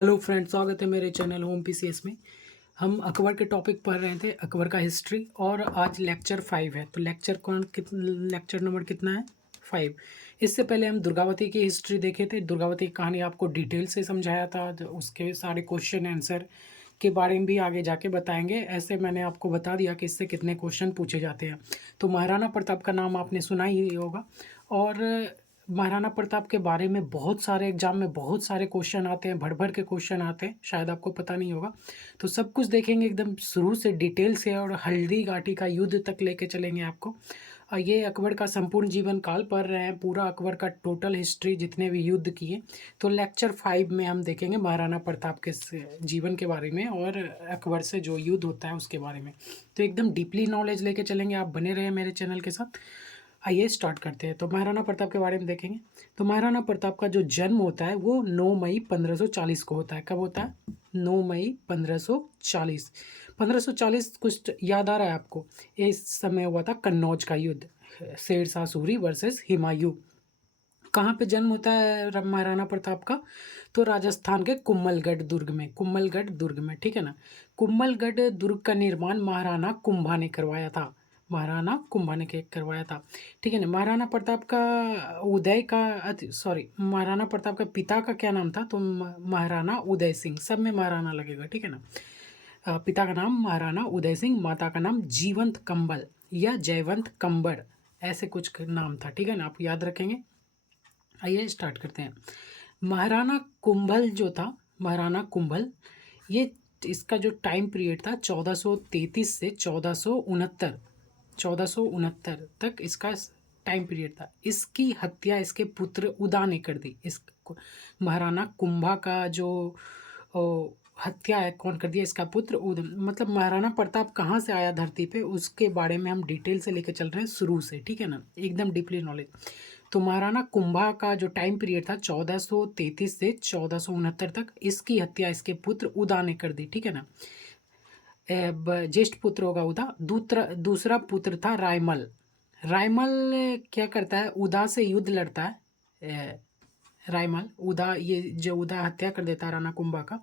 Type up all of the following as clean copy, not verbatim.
Hello friends, स्वागत है मेरे चैनल होम पीसीएस में। हम अकबर के टॉपिक पढ़ रहे थे, अकबर का हिस्ट्री। और आज लेक्चर 5 है। तो लेक्चर नंबर कितना है? 5। इससे पहले हम दुर्गावती की हिस्ट्री देखे थे। दुर्गावती की कहानी आपको डिटेल से समझाया था। उसके सारे क्वेश्चन आंसर के बारे में भी आगे जाके बताएंगे। ऐसे मैंने आपको बता दिया कि इससे कितने क्वेश्चन पूछे जाते हैं। तो महाराणा प्रताप का नाम आपने सुना ही होगा। और महाराणा प्रताप के बारे में बहुत सारे एग्जाम में बहुत सारे क्वेश्चन आते हैं, भर भर के क्वेश्चन आते हैं, शायद आपको पता नहीं होगा। तो सब कुछ देखेंगे एकदम शुरू से डिटेल से, और हल्दी घाटी का युद्ध तक लेके चलेंगे आपको। ये अकबर का संपूर्ण जीवन काल पढ़ रहे हैं, पूरा अकबर का टोटल हिस्ट्री, जितने भी युद्ध किए। तो लेक्चर 5 में हम देखेंगे महाराणा प्रताप के जीवन के बारे में और अकबर से जो युद्ध होता है उसके बारे में। तो एकदम डीपली नॉलेज लेके चलेंगे। आप बने रहे मेरे चैनल के साथ। आइए स्टार्ट करते हैं। तो महाराणा प्रताप के बारे में देखेंगे। तो महाराणा प्रताप का जो जन्म होता है वो 9 मई 1540 को होता है। कब होता है? 9 मई 1540। 1540 कुछ याद आ रहा है आपको? इस समय हुआ था कन्नौज का युद्ध, शेरशाह सूरी वर्सेस हुमायूं। कहाँ पे जन्म होता है महाराणा प्रताप का? तो राजस्थान के कुम्भलगढ़ दुर्ग में। कुम्भलगढ़ दुर्ग में, ठीक है ना। कुम्भलगढ़ दुर्ग का निर्माण महाराणा कुंभा ने करवाया था। महाराणा कुंभा ने करवाया था, ठीक है ना। महाराणा प्रताप का उदय का सॉरी, महाराणा प्रताप का पिता का क्या नाम था? तो महाराणा उदय सिंह। सब में महाराणा लगेगा, ठीक है ना। पिता का नाम महाराणा उदय सिंह, माता का नाम जीवंत कंबल या जयवंत कंबर, ऐसे कुछ नाम था, ठीक है ना। आप याद रखेंगे। आइए स्टार्ट करते हैं। महाराणा कुंभल जो था, महाराणा कुंभल, ये इसका जो टाइम पीरियड था 1433 से 1469 तक इसका टाइम पीरियड था। इसकी हत्या इसके पुत्र उदा ने कर दी। इस महाराणा कुंभा का जो हत्या है, कौन कर दिया? इसका पुत्र मतलब महाराणा प्रताप कहाँ से आया धरती पे, उसके बारे में हम डिटेल से लेकर चल रहे हैं शुरू से, ठीक है ना, एकदम डीपली नॉलेज। तो महाराणा कुंभा का जो टाइम पीरियड था 1433 से 1469 तक, इसकी हत्या इसके पुत्र उदा ने कर दी, ठीक है ना। ज्येष्ठ पुत्र होगा उदा। दूसरा पुत्र था रायमल। रायमल क्या करता है? उदा से युद्ध लड़ता है। रायमल, उदा, ये जो उदा हत्या कर देता है राणा कुंभा का,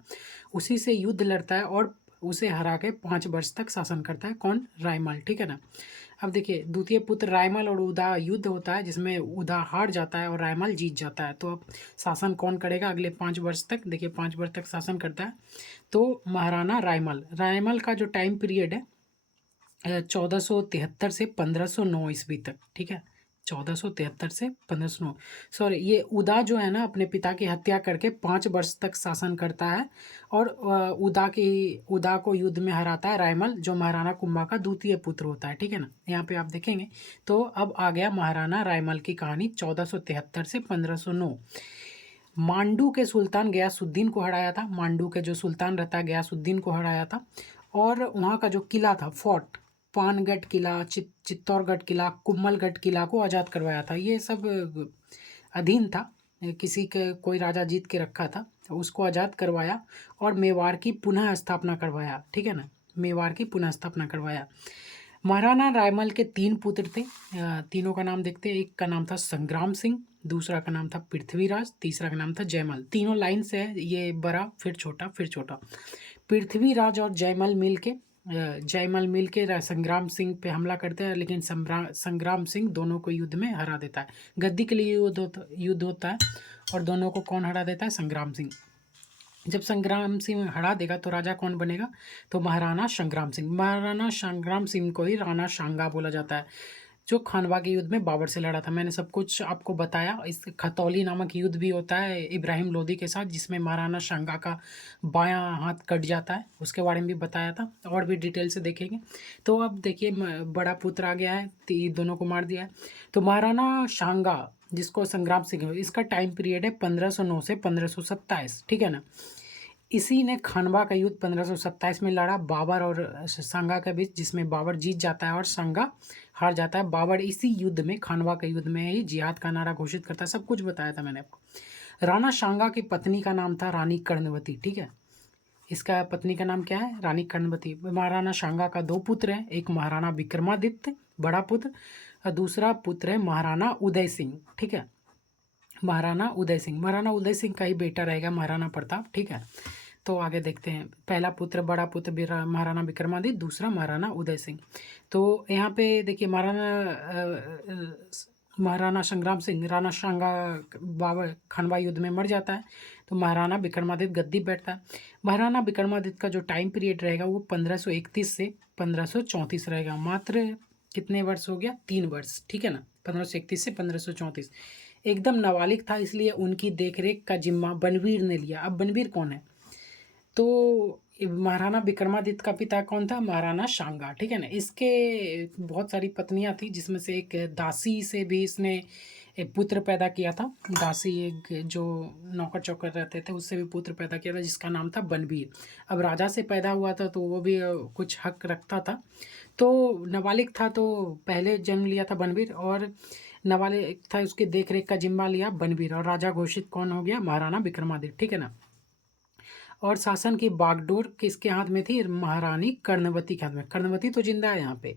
उसी से युद्ध लड़ता है और उसे हरा के 5 वर्ष तक शासन करता है। कौन? रायमल, ठीक है ना। अब देखिए, द्वितीय पुत्र रायमल और उदा युद्ध होता है, जिसमें उदा हार जाता है और रायमल जीत जाता है। तो अब शासन कौन करेगा अगले 5 वर्ष तक? देखिए, 5 वर्ष तक शासन करता है तो महाराणा रायमल। रायमल का जो टाइम पीरियड है 1473 से 1509 ईस्वी तक, ठीक है। 1473 से 1509। सॉरी, ये उदा जो है ना, अपने पिता की हत्या करके 5 वर्ष तक शासन करता है और उदा को युद्ध में हराता है रायमल, जो महाराणा कुंभा का द्वितीय पुत्र होता है, ठीक है ना। यहाँ पे आप देखेंगे। तो अब आ गया महाराणा रायमल की कहानी। 1473 से 1509 मांडू के सुल्तान गयासुद्दीन को हराया था। मांडू के जो सुल्तान रहता है गयासुद्दीन को हराया था। और वहाँ का जो किला था, फोर्ट, पानगढ़ किला, चित्तौड़गढ़ किला, कुम्भलगढ़ किला को आज़ाद करवाया था। ये सब अधीन था, किसी के कोई राजा जीत के रखा था, उसको आज़ाद करवाया और मेवाड़ की पुनः स्थापना करवाया, ठीक है ना। मेवाड़ की पुनः स्थापना करवाया। महाराणा रायमल के 3 पुत्र थे। तीनों का नाम देखते हैं। एक का नाम था संग्राम सिंह, दूसरा का नाम था पृथ्वीराज, तीसरा का नाम था जयमल। तीनों लाइन से है, ये बड़ा फिर छोटा फिर छोटा। पृथ्वीराज और जयमल मिल के संग्राम सिंह पे हमला करते हैं, लेकिन संग्राम सिंह दोनों को युद्ध में हरा देता है। गद्दी के लिए युद्ध होता है और दोनों को कौन हरा देता है? संग्राम सिंह। जब संग्राम सिंह हरा देगा तो राजा कौन बनेगा? तो महाराणा संग्राम सिंह। महाराणा संग्राम सिंह को ही राणा सांगा बोला जाता है, जो खानवा के युद्ध में बाबर से लड़ा था। मैंने सब कुछ आपको बताया। इस खतौली नामक युद्ध भी होता है इब्राहिम लोदी के साथ, जिसमें महाराणा सांगा का बायां हाथ कट जाता है, उसके बारे में भी बताया था। और भी डिटेल से देखेंगे। तो अब देखिए, बड़ा पुत्र आ गया है, दोनों को मार दिया है। तो महाराणा सांगा, जिसको संग्राम सिंह, इसका टाइम पीरियड है 1509 से 1527, ठीक है ना। इसी ने खानवा का युद्ध 1527 में लड़ा बाबर और सांगा के बीच, जिसमें बाबर जीत जाता है और सांगा हार जाता है। बाबर इसी युद्ध में, खानवा के युद्ध में ही जिहाद का नारा घोषित करता है। सब कुछ बताया था मैंने आपको। राणा सांगा की पत्नी का नाम था रानी कर्णवती, ठीक है। इसका पत्नी का नाम क्या है? रानी कर्णवती। महाराणा सांगा का 2 पुत्र हैं। एक महाराणा विक्रमादित्य, बड़ा पुत्र, और दूसरा पुत्र है महाराणा उदय सिंह, ठीक है। महाराणा उदय सिंह का ही बेटा रहेगा महाराणा प्रताप, ठीक है। तो आगे देखते हैं, पहला पुत्र बड़ा पुत्र महाराणा विक्रमादित्य, दूसरा महाराणा उदय सिंह। तो यहाँ पे देखिए महाराणा संग्राम सिंह राणा सांगा बाबा खानवा युद्ध में मर जाता है, तो महाराणा विक्रमादित्य गद्दी बैठता है। महाराणा विक्रमादित्य का जो टाइम पीरियड रहेगा वो 1531 से 1534 रहेगा, मात्र कितने वर्ष हो गया, 3 वर्ष, ठीक है ना, 1531 से 1534। एकदम नाबालिग था, इसलिए उनकी देखरेख का जिम्मा बनवीर ने लिया। अब बनवीर कौन है, तो महाराणा विक्रमादित्य का पिता कौन था, महाराणा सांगा, ठीक है ना। इसके बहुत सारी पत्नियां थी, जिसमें से एक दासी से भी इसने एक पुत्र पैदा किया था। दासी एक जो नौकर चौकर रहते थे उससे भी पुत्र पैदा किया था, जिसका नाम था बनवीर। अब राजा से पैदा हुआ था तो वो भी कुछ हक रखता था, तो नाबालिग था तो पहले जन्म लिया था बनवीर, और नाबालिग था उसकी देखरेख का जिम्मा लिया बनवीर, और राजा घोषित कौन हो गया, महाराणा विक्रमादित्य, ठीक है ना। और शासन की बागडोर किसके हाथ में थी, महारानी कर्णवती के हाथ में। कर्णवती तो जिंदा है यहाँ पे,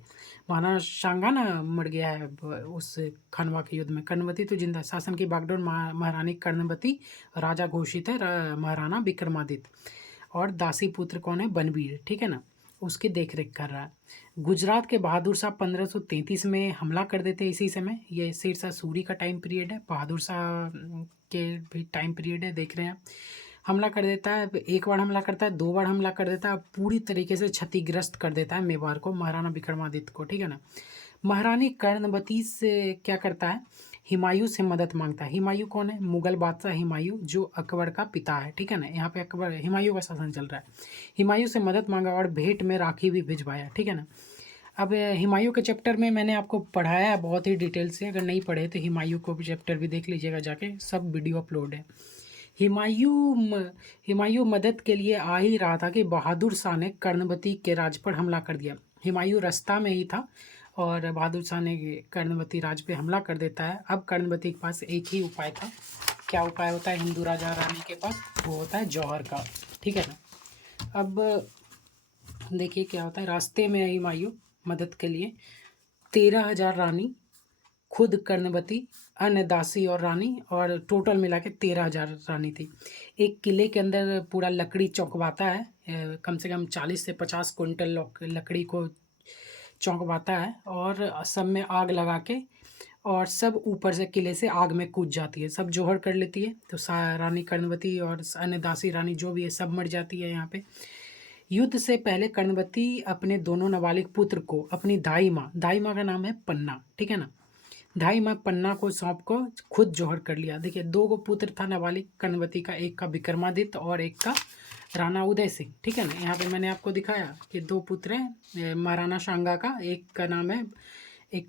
महाराणा सांगा ना मर गया है उस खानवा के युद्ध में, कर्णवती तो जिंदा है। शासन की बागडोर महारानी कर्णवती, राजा घोषित है महाराणा विक्रमादित्य, और दासी पुत्र कौन है, बनवीर, ठीक है ना, उसकी देखरेख कर रहा है। गुजरात के बहादुर शाह 1533 में हमला कर देते हैं। इसी समय ये शेरशाह सूरी का टाइम पीरियड है, बहादुर शाह के भी टाइम पीरियड है, देख रहे हैं। हमला कर देता है, एक बार हमला करता है, 2 बार हमला कर देता है, पूरी तरीके से क्षतिग्रस्त कर देता है मेवाड़ को, महाराणा विक्रमादित्य को, ठीक है ना। महारानी कर्णवती से क्या करता है, हुमायूं से मदद मांगता है। हुमायूं कौन है, मुगल बादशाह हुमायूं, जो अकबर का पिता है, ठीक है ना। यहाँ पे अकबर हुमायूं का शासन चल रहा है। हुमायूं से मदद मांगा और भेंट में राखी भी भिजवाया, ठीक है ना। अब हुमायूं के चैप्टर में मैंने आपको पढ़ाया है बहुत ही डिटेल से, अगर नहीं पढ़े तो हुमायूं को भी चैप्टर भी देख लीजिएगा जाके, सब वीडियो अपलोड है। हुमायूं मदद के लिए आ ही रहा था कि बहादुर शाह ने कर्णवती के राज पर हमला कर दिया। हुमायूं रास्ता में ही था और बहादुर शाह ने कर्णवती राज पे हमला कर देता है। अब कर्णवती के पास एक ही उपाय था, क्या उपाय होता है हिंदू राजा रानी के पास, वो होता है जौहर का, ठीक है ना। अब देखिए क्या होता है, रास्ते में हुमायूं मदद के लिए 13,000 रानी, खुद कर्णवती, अन्य दासी और रानी, और टोटल मिला के 13,000 रानी थी। एक किले के अंदर पूरा लकड़ी चौंकवाता है, कम से कम 40 से 50 कुंटल लकड़ी को चौंकवाता है, और सब में आग लगा के, और सब ऊपर से किले से आग में कूद जाती है, सब जोहर कर लेती है। तो रानी कर्णवती और अन्य दासी रानी जो भी है सब मर जाती है यहाँ पे। युद्ध से पहले कर्णवती अपने दोनों नाबालिग पुत्र को अपनी दाई माँ का नाम है पन्ना, ठीक है ना, ढाई माह पन्ना को सौंप को खुद जौहर कर लिया। देखिए 2 पुत्र था नाबालिग कर्णवती का, एक का विक्रमादित्य और एक का राणा उदय सिंह, ठीक है ना। यहाँ पे मैंने आपको दिखाया कि 2 पुत्र हैं महाराणा सांगा का, एक का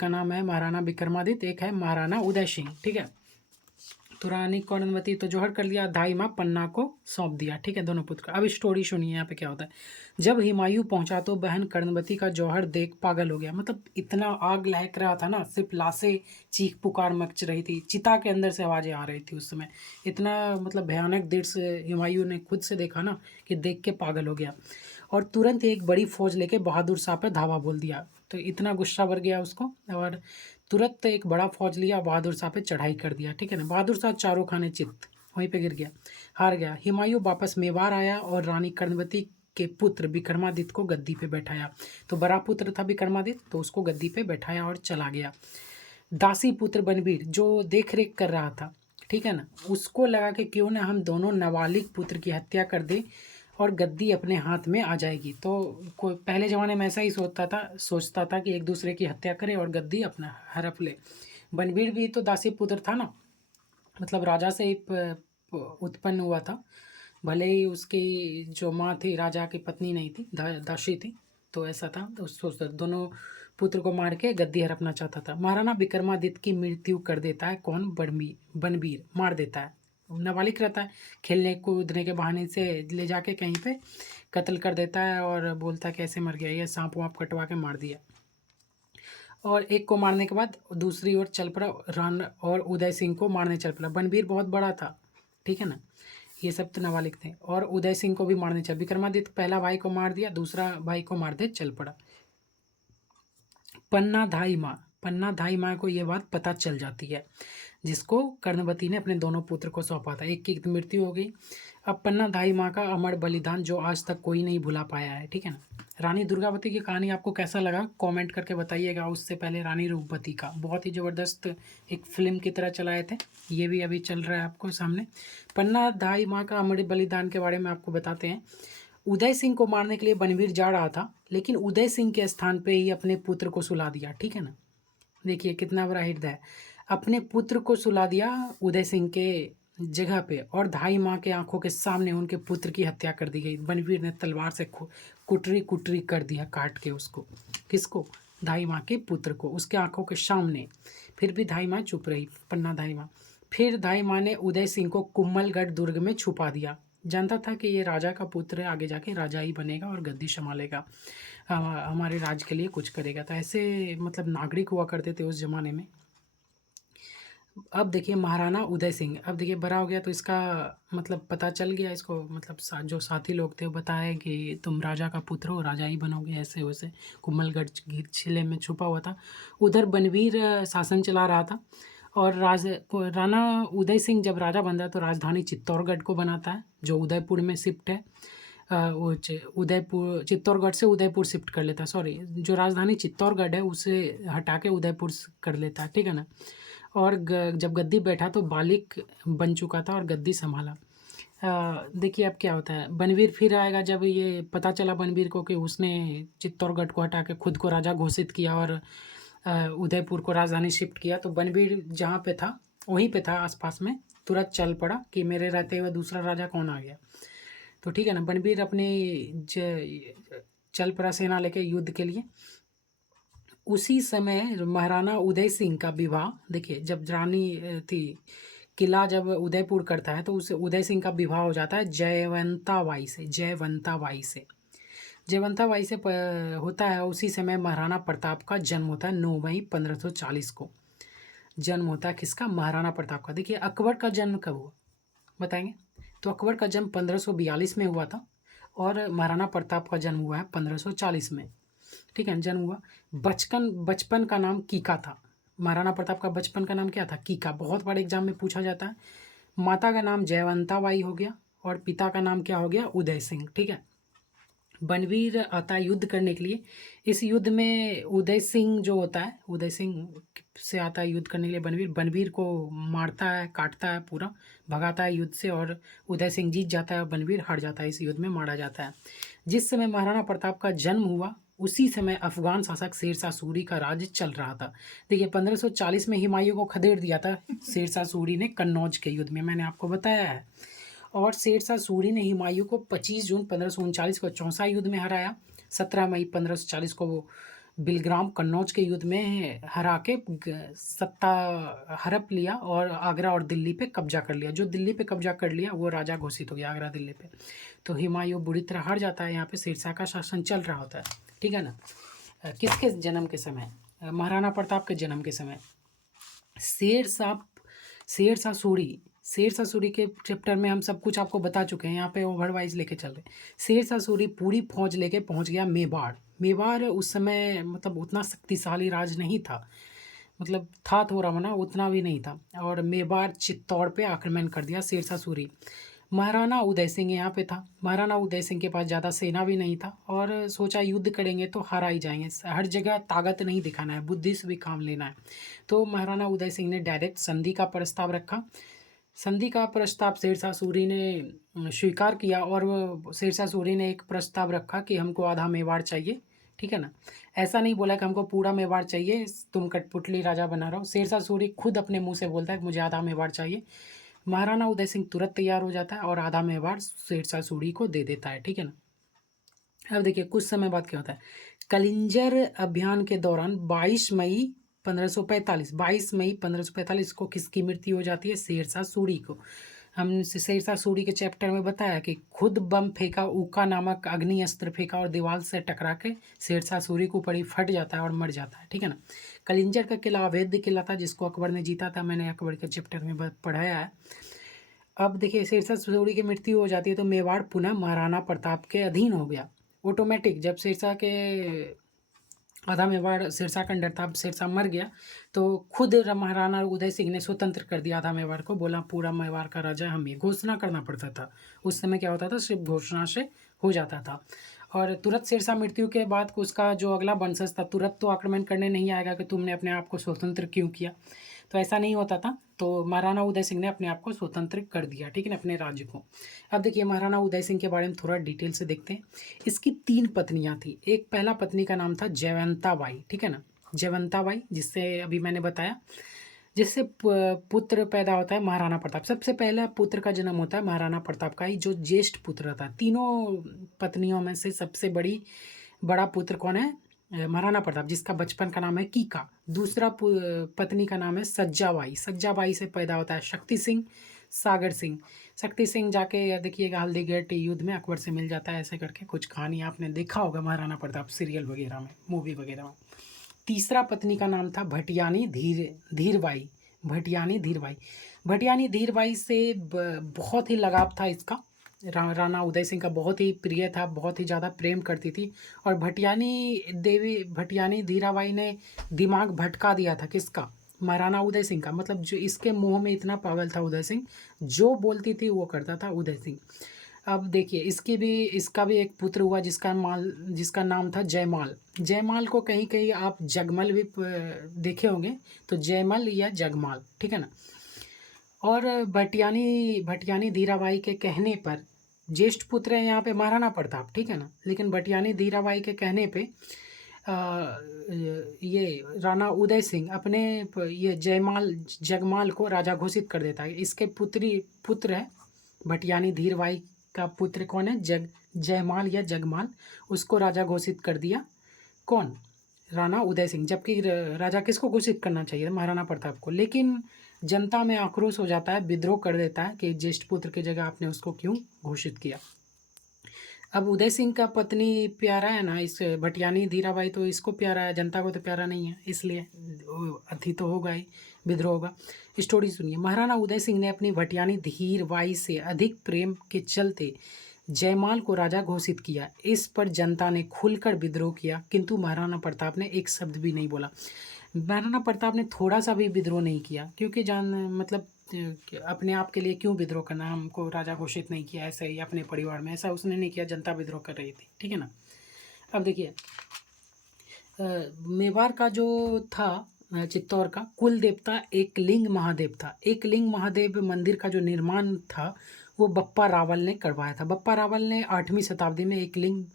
नाम है महाराणा विक्रमादित्य, एक है महाराणा उदय सिंह, ठीक है। तो रानी कर्णवती तो जौहर कर लिया, दाई माँ पन्ना को सौंप दिया, ठीक है, दोनों पुत्र। अब स्टोरी सुनिए यहाँ पे क्या होता है। जब हुमायूं पहुंचा तो बहन कर्णवती का जौहर देख पागल हो गया, मतलब इतना आग लहक रहा था ना, सिर्फ लाशें चीख पुकार मच रही थी, चिता के अंदर से आवाज़ें आ रही थी उस समय, इतना मतलब भयानक दृश्य हुमायूं ने खुद से देखा ना कि देख के पागल हो गया, और तुरंत एक बड़ी फौज लेके बहादुर शाह पर धावा बोल दिया। तो इतना गुस्सा भर गया उसको, और तुरंत एक बड़ा फौज लिया, बहादुर शाह पे चढ़ाई कर दिया, ठीक है ना। बहादुर शाह चारों खाने चित्त, वहीं पे गिर गया, हार गया। हुमायूं वापस मेवाड़ आया और रानी कर्णवती के पुत्र विक्रमादित्य को गद्दी पे बैठाया। तो बड़ा पुत्र था विक्रमादित्य, तो उसको गद्दी पे बैठाया और चला गया। दासी पुत्र बनवीर जो देख रेख कर रहा था, ठीक है ना, उसको लगा कि क्यों ना हम दोनों नाबालिग पुत्र की हत्या कर दे और गद्दी अपने हाथ में आ जाएगी। तो कोई पहले ज़माने में ऐसा ही सोचता था कि एक दूसरे की हत्या करे और गद्दी अपना हड़प ले। बनवीर भी तो दासी पुत्र था ना, मतलब राजा से ही उत्पन्न हुआ था, भले ही उसकी जो माँ थी राजा की पत्नी नहीं थी, दासी थी, तो ऐसा था। तो सोचता दोनों पुत्र को मार के गद्दी हड़पना चाहता था। महाराणा विक्रमादित्य की मृत्यु कर देता है कौन, बनवीर मार देता है, नाबालिग रहता है, खेलने कूदने के बहाने से ले जाके कहीं पे कत्ल कर देता है, और बोलता है कैसे मर गया, ये सांप वाँप कटवा के मार दिया। और एक को मारने के बाद दूसरी ओर चल पड़ा, रान और उदय सिंह को मारने चल पड़ा। बनवीर बहुत बड़ा था, ठीक है ना, ये सब तो नाबालिग थे, और उदय सिंह को भी मारने चल, विक्रमादित्य पहला भाई को मार दिया, दूसरा भाई को मारते चल पड़ा। पन्ना धाई माँ को ये बात पता चल जाती है। जिसको कर्णवती ने अपने दोनों पुत्र को सौंपा था। एक की तो मृत्यु हो गई। अब पन्ना दाई माँ का अमर बलिदान जो आज तक कोई नहीं भुला पाया है, ठीक है ना। रानी दुर्गावती की कहानी आपको कैसा लगा कमेंट करके बताइएगा। उससे पहले रानी रूपवती का बहुत ही ज़बरदस्त एक फिल्म की तरह चलाए थे, ये भी अभी चल रहा है आपको सामने। पन्ना दाई माँ का अमर बलिदान के बारे में आपको बताते हैं। उदय सिंह को मारने के लिए बनवीर जा रहा था, लेकिन उदय सिंह के स्थान पे ही अपने पुत्र को सुला दिया, ठीक है ना। देखिए कितना बड़ा हृदय है। अपने पुत्र को सुला दिया उदय सिंह के जगह पे, और धाई माँ के आंखों के सामने उनके पुत्र की हत्या कर दी गई। बनवीर ने तलवार से कुटरी कुटरी कर दिया, काट के उसको। किसको? धाई माँ के पुत्र को, उसके आंखों के सामने। फिर भी धाई माँ चुप रही, पन्ना धाई माँ। फिर धाई माँ ने उदय सिंह को कुम्मलगढ़ दुर्ग में छुपा दिया। जानता था कि ये राजा का पुत्र है, आगे जाके राजा ही बनेगा और गद्दी संभालेगा, हमारे राज्य के लिए कुछ करेगा। तो ऐसे मतलब नागरिक हुआ करते थे उस ज़माने में। अब देखिए महाराणा उदय सिंह, अब देखिए बड़ा हो गया तो इसका मतलब पता चल गया इसको, मतलब जो साथी लोग थे वो बताए कि तुम राजा का पुत्र हो, राजा ही बनोगे, ऐसे वैसे। कुम्भलगढ़ किले में छुपा हुआ था। उधर बनवीर शासन चला रहा था, और राणा उदय सिंह जब राजा बन रहा तो राजधानी चित्तौड़गढ़ को बनाता है, जो उदयपुर में शिफ्ट है। वो उदयपुर, चित्तौड़गढ़ से उदयपुर शिफ्ट कर लेता है, सॉरी, जो राजधानी चित्तौड़गढ़ है उसे हटा के उदयपुर कर लेता है, ठीक है ना। और जब गद्दी बैठा तो बालिक बन चुका था और गद्दी संभाला। देखिए अब क्या होता है, बनवीर फिर आएगा। जब ये पता चला बनवीर को कि उसने चित्तौड़गढ़ को हटा के खुद को राजा घोषित किया और उदयपुर को राजधानी शिफ्ट किया, तो बनवीर जहाँ पे था वहीं पे था आसपास में, तुरंत चल पड़ा कि मेरे रहते हुए दूसरा राजा कौन आ गया। तो ठीक है ना, बनवीर अपनी चल पड़ा सेना लेके युद्ध के लिए। उसी समय महाराणा उदय सिंह का विवाह, देखिए जब रानी थी, किला जब उदयपुर करता है तो उसे उदय सिंह का विवाह हो जाता है जयवंता बाई से। जयवंता बाई से, जयवंता बाई से होता है। उसी समय महाराणा प्रताप का जन्म होता है 9 मई 1540 को। जन्म होता है किसका? महाराणा प्रताप का। देखिए अकबर का जन्म कब हुआ बताएंगे? तो अकबर का जन्म 1542 में हुआ था, और महाराणा प्रताप का जन्म हुआ है 1540 में, ठीक है। जन्म हुआ। बचपन का नाम कीका था। महाराणा प्रताप का बचपन का नाम क्या था? कीका। बहुत बार एग्जाम में पूछा जाता है। माता का नाम जयवंता बाई हो गया, और पिता का नाम क्या हो गया? उदय सिंह, ठीक है। बनवीर आता है युद्ध करने के लिए। इस युद्ध में उदय सिंह जो होता है, उदय सिंह से आता है युद्ध करने के लिए बनवीर। बनवीर को मारता है, काटता है, पूरा भगाता है युद्ध से, और उदय सिंह जीत जाता है और बनवीर हार जाता है, इस युद्ध में मारा जाता है। जिस समय महाराणा प्रताप का जन्म हुआ उसी समय अफगान शासक शेरशाह सूरी का राज्य चल रहा था। देखिए 1540 में हुमायूं को खदेड़ दिया था शेरशाह सूरी ने कन्नौज के युद्ध में, मैंने आपको बताया है। और शेरशाह सूरी ने हुमायूं को 25 जून 1539 को चौसा युद्ध में हराया। 17 मई 1540 को वो बिलग्राम कन्नौज के युद्ध में हरा के सत्ता हड़प लिया, और आगरा और दिल्ली पे कब्जा कर लिया। जो दिल्ली पे कब्जा कर लिया वो राजा घोषित हो गया आगरा दिल्ली पे। तो हुमायूं बुरी तरह हार जाता है, यहाँ पे शेरशाह का शासन चल रहा होता है, ठीक है ना। किसके जन्म के समय? महाराणा प्रताप के जन्म के समय। शेरशाह शेरशाह सूरी शेरशाह सूरी के चैप्टर में हम सब कुछ आपको बता चुके हैं, यहाँ पे ओवरवाइज लेके चल रहे। शेरशाह सूरी पूरी फौज लेके पहुंच गया मेवाड़। मेवाड़ उस समय मतलब उतना शक्तिशाली राज नहीं था, मतलब था थोड़ा मना, उतना भी नहीं था। और मेवाड़ चित्तौड़ पे आक्रमण कर दिया शेरशाह सूरी। महाराणा उदय सिंह यहाँ पे था। महाराणा उदय सिंह के पास ज़्यादा सेना भी नहीं था, और सोचा युद्ध करेंगे तो हारा ही जाएंगे, हर जगह ताकत नहीं दिखाना है, बुद्धि से भी काम लेना है। तो महाराणा उदय सिंह ने डायरेक्ट संधि का प्रस्ताव रखा। संधि का प्रस्ताव शेरशाह सूरी ने स्वीकार किया, और वो शेरशाह सूरी ने एक प्रस्ताव रखा कि हमको आधा मेवाड़ चाहिए, ठीक है ना। ऐसा नहीं बोला कि हमको पूरा मेवाड़ चाहिए, तुम कठपुतली राजा बना रहो। शेरशाह सूरी खुद अपने मुंह से बोलता है कि मुझे आधा मेवाड़ चाहिए। महाराणा उदय सिंह तुरंत तैयार हो जाता है और आधा मेवाड़ शेरशाह सूरी को दे देता है, ठीक है ना। अब देखिए कुछ समय बाद क्या होता है। कलिंजर अभियान के दौरान 22 मई 1545 को किसकी मृत्यु हो जाती है? शेरशाह सूरी को। हम शेरशाह सूरी के चैप्टर में बताया कि खुद बम फेंका, ऊका नामक अग्नि अस्त्र फेंका और दीवार से टकरा के शेरशाह सूरी को ऊपर ही फट जाता है और मर जाता है, ठीक है ना। कलिंजर का किला अवैध किला था जिसको अकबर ने जीता था, मैंने अकबर के चैप्टर में पढ़ाया है। अब देखिए शेरशाह सूरी की मृत्यु हो जाती है तो मेवाड़ पुनः महाराणा प्रताप के अधीन हो गया ऑटोमेटिक। जब शेरशाह के आधा मेवाड़ सिरसा का अंडर था। अब सिरसा मर गया तो खुद महाराणा उदय सिंह ने स्वतंत्र कर दिया आधा मेवाड़ को, बोला पूरा मेवाड़ का राजा हम ही। घोषणा करना पड़ता था उस समय, क्या होता था सिर्फ घोषणा से हो जाता था। और तुरंत सिरसा मृत्यु के बाद उसका जो अगला वंशज था तुरंत तो आक्रमण करने नहीं आएगा कि तुमने अपने आप को स्वतंत्र क्यों किया, तो ऐसा नहीं होता था। तो महाराणा उदय सिंह ने अपने आप को स्वतंत्र कर दिया, ठीक है ना, अपने राज्य को। अब देखिए महाराणा उदय सिंह के बारे में थोड़ा डिटेल से देखते हैं। इसकी 3 पत्नियां थी। एक पहला पत्नी का नाम था जयवंता बाई, ठीक है ना, जयवंता बाई, जिससे अभी मैंने बताया, जिससे पुत्र पैदा होता है महाराणा प्रताप। सबसे पहला पुत्र का जन्म होता है महाराणा प्रताप का ही, जो ज्येष्ठ पुत्र था। तीनों पत्नियों में से सबसे बड़ा पुत्र कौन है? महाराणा प्रताप, जिसका बचपन का नाम है कीका। दूसरा पत्नी का नाम है सज्जाबाई। सज्जाबाई से पैदा होता है शक्ति सिंह, सागर सिंह। शक्ति सिंह जाके देखिएगा हल्दीघाटी युद्ध में अकबर से मिल जाता है, ऐसे करके कुछ कहानी आपने देखा होगा महाराणा प्रताप सीरियल वगैरह में, मूवी वगैरह में। तीसरा पत्नी का नाम था भटियानी धीरबाई। भटियानी धीरबाई, भटियानी धीरबाई से बहुत ही लगाव था इसका। राणा उदय सिंह का बहुत ही प्रिय था, बहुत ही ज़्यादा प्रेम करती थी। और भटियानी धीराबाई ने दिमाग भटका दिया था किसका? महाराणा उदय सिंह का। मतलब जो इसके मुंह में इतना पागल था उदय सिंह, जो बोलती थी वो करता था उदय सिंह। अब देखिए इसका भी एक पुत्र हुआ जिसका नाम था जयमाल। जयमाल को कहीं कहीं आप जगमल भी देखे होंगे, तो जयमल या जगमाल, ठीक है ना। और भटियानी धीराबाई के कहने पर, ज्येष्ठ पुत्र है यहाँ पे महाराणा प्रताप, ठीक है ना, लेकिन भटियानी धीराबाई के कहने पे ये राणा उदय सिंह अपने ये जगमाल को राजा घोषित कर देता है। इसके पुत्र है भटियानी धीरबाई का पुत्र कौन है? जयमाल या जगमाल, उसको राजा घोषित कर दिया। कौन? राणा उदय सिंह। जबकि राजा किसको घोषित करना चाहिए था? महाराणा प्रताप को। लेकिन जनता में आक्रोश हो जाता है, विद्रोह कर देता है कि ज्येष्ठ पुत्र की जगह आपने उसको क्यों घोषित किया। अब उदय सिंह का पत्नी प्यारा है ना, इस भटियानी धीराबाई, तो इसको प्यारा है, जनता को तो प्यारा नहीं है, इसलिए अथी तो होगा ही, विद्रोह होगा। स्टोरी सुनिए। महाराणा उदय सिंह ने अपनी भटियानी धीरबाई से अधिक प्रेम के चलते जयमाल को राजा घोषित किया। इस पर जनता ने खुलकर विद्रोह किया, किंतु महाराणा प्रताप ने एक शब्द भी नहीं बोला। महाराणा प्रताप ने थोड़ा सा भी विद्रोह नहीं किया, क्योंकि मतलब अपने आप के लिए क्यों विद्रोह करना, हमको राजा घोषित नहीं किया, ऐसे ही अपने परिवार में, ऐसा उसने नहीं किया, जनता विद्रोह कर रही थी, ठीक है ना। अब देखिए मेवाड़ का जो था चित्तौड़ का कुल देवता एकलिंग महादेव था। एकलिंग महादेव मंदिर का जो निर्माण था वो बप्पा रावल ने करवाया था। बप्पा रावल ने 8वीं शताब्दी में एकलिंग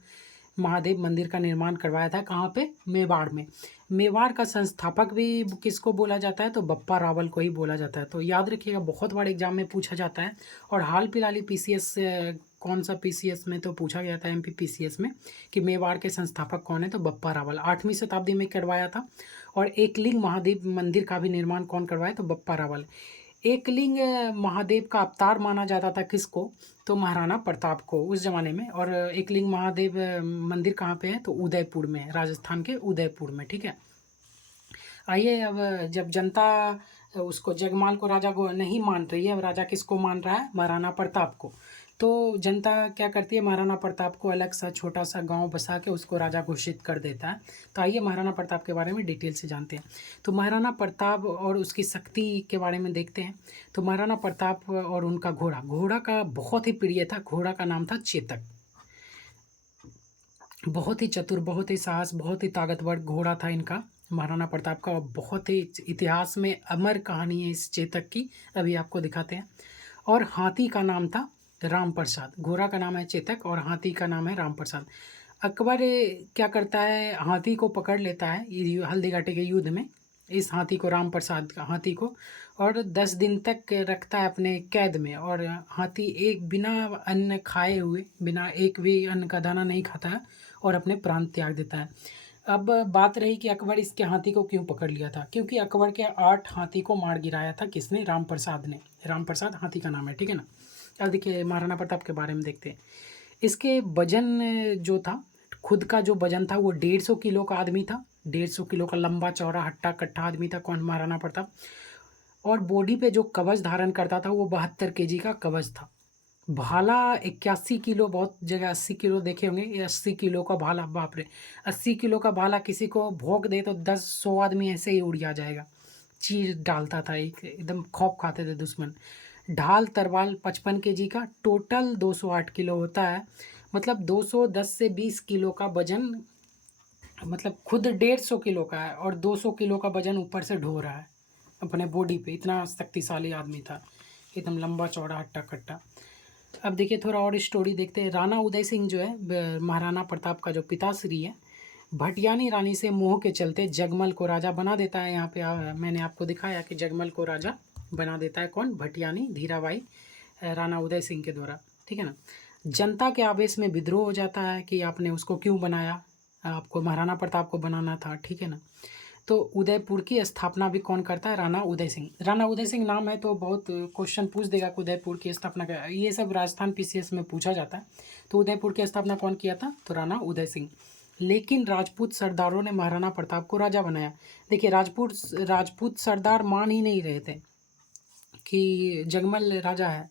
महादेव मंदिर का निर्माण करवाया था। कहाँ पे? मेवाड़ में। मेवाड़ का संस्थापक भी किसको बोला जाता है? तो बप्पा रावल को ही बोला जाता है। तो याद रखिएगा, बहुत बार एग्जाम में पूछा जाता है। और हाल फिलहाल ही पीसीएस, कौन सा पीसीएस में तो पूछा गया था, एमपी पीसीएस में, कि मेवाड़ के संस्थापक कौन है? तो बप्पा रावल। 8वीं शताब्दी में करवाया था। और एकलिंग महादेव मंदिर का भी निर्माण कौन करवाया? तो बप्पा रावल। एकलिंग महादेव का अवतार माना जाता था किसको? तो महाराणा प्रताप को उस जमाने में। और एकलिंग महादेव मंदिर कहाँ पे है? तो उदयपुर में है, राजस्थान के उदयपुर में, ठीक है। आइए अब जब जनता उसको जगमाल को राजा को नहीं मान रही है, अब राजा किसको मान रहा है? महाराणा प्रताप को। तो जनता क्या करती है? महाराणा प्रताप को अलग सा छोटा सा गांव बसा के उसको राजा घोषित कर देता है। तो आइए महाराणा प्रताप के बारे में डिटेल से जानते हैं। तो महाराणा प्रताप और उसकी शक्ति के बारे में देखते हैं। तो महाराणा प्रताप और उनका घोड़ा का बहुत ही प्रिय था। घोड़ा का नाम था चेतक। बहुत ही चतुर, बहुत ही साहस, बहुत ही ताकतवर घोड़ा था इनका, महाराणा प्रताप का। और बहुत ही इतिहास में अमर कहानी है इस चेतक की, अभी आपको दिखाते हैं। और हाथी का नाम था राम प्रसाद। घोड़ा का नाम है चेतक और हाथी का नाम है राम प्रसाद। अकबर क्या करता है? हाथी को पकड़ लेता है हल्दीघाटी के युद्ध में, इस हाथी को, राम प्रसाद का हाथी को, और 10 दिन तक रखता है अपने कैद में। और हाथी एक बिना अन्न खाए हुए, बिना एक भी अन्न का दाना नहीं खाता है और अपने प्राण त्याग देता है। अब बात रही कि अकबर इसके हाथी को क्यों पकड़ लिया था, क्योंकि अकबर के 8 हाथी को मार गिराया था किसने? राम प्रसाद ने। राम प्रसाद हाथी का नाम है, ठीक है ना। अब देखिए महाराणा प्रताप के बारे में देखते हैं। इसके वजन जो था, खुद का जो वजन था वो 150 किलो का आदमी था। 150 किलो का लंबा चौड़ा हट्टा कट्ठा आदमी था। कौन? महाराणा प्रताप। और बॉडी पे जो कवच धारण करता था वो 72 केजी का कवच था। भाला 81 किलो, बहुत जगह 80 किलो देखे होंगे, ये 80 किलो का भाला, बाप रे! 80 किलो का भाला किसी को भोंक दे तो 10-100 आदमी ऐसे ही उड़ जाएगा। चीर डालता था, एक एकदम खौफ खाते थे दुश्मन। ढाल तरवाल 55 केजी का, टोटल 208 किलो होता है। मतलब 210 से 20 किलो का वजन, मतलब खुद 150 किलो का है और 200 किलो का वजन ऊपर से ढो रहा है अपने बॉडी पे। इतना शक्तिशाली आदमी था, एकदम लंबा चौड़ा हट्टा कट्टा। अब देखिए थोड़ा और स्टोरी देखते हैं। राणा उदय सिंह जो है महाराणा प्रताप का जो पिताश्री है, भटियानी रानी से मोह के चलते जगमल को राजा बना देता है। यहाँ पे मैंने आपको दिखाया कि जगमल को राजा बना देता है कौन, भटियानी धीराबाई राणा उदय सिंह के द्वारा, ठीक है ना। जनता के आवेश में विद्रोह हो जाता है कि आपने उसको क्यों बनाया, आपको महाराणा प्रताप को बनाना था, ठीक है ना। तो उदयपुर की स्थापना भी कौन करता है, राणा उदय सिंह। राणा उदय सिंह नाम है तो बहुत क्वेश्चन पूछ देगा कि उदयपुर की स्थापना क्या, ये सब राजस्थान पीसीएस में पूछा जाता है। तो उदयपुर की स्थापना कौन किया था, तो राणा उदय सिंह। लेकिन राजपूत सरदारों ने महाराणा प्रताप को राजा बनाया। देखिए राजपूत सरदार मान ही नहीं रहे थे कि जगमल राजा है।